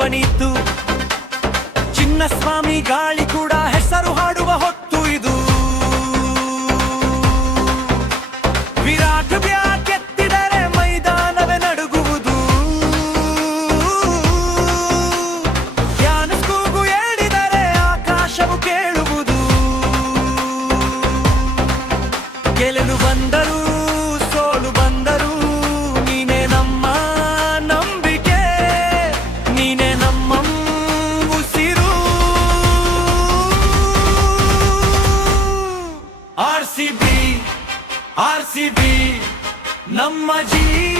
ಧ್ವನಿತು. ಚಿನ್ನಸ್ವಾಮಿ ಗಾಳಿ ಕೂಡ ಹೆಸರು ಹಾಡುವ ಹೊತ್ತು ಇದು. ವಿರಾಟ್ ಬ್ಯಾಟ್ ಎತ್ತಿದರೆ ಮೈದಾನವೇ ನಡುಗುವುದು. ಧ್ಯಾನ ಕೂಗು ಹೇಳಿದರೆ ಆಕಾಶವು ಕೇಳುವುದು. ಗೆಲುವು ಬಂದರು ಸೋಲು ಬಂದರು ನೀನೇ ನಮ್ಮ ನಂಬಿಕೆ, ನೀನೇ ನಮ್ಮ ಉಸಿರು. RCB ನಮ್ಮ ಜೀವ.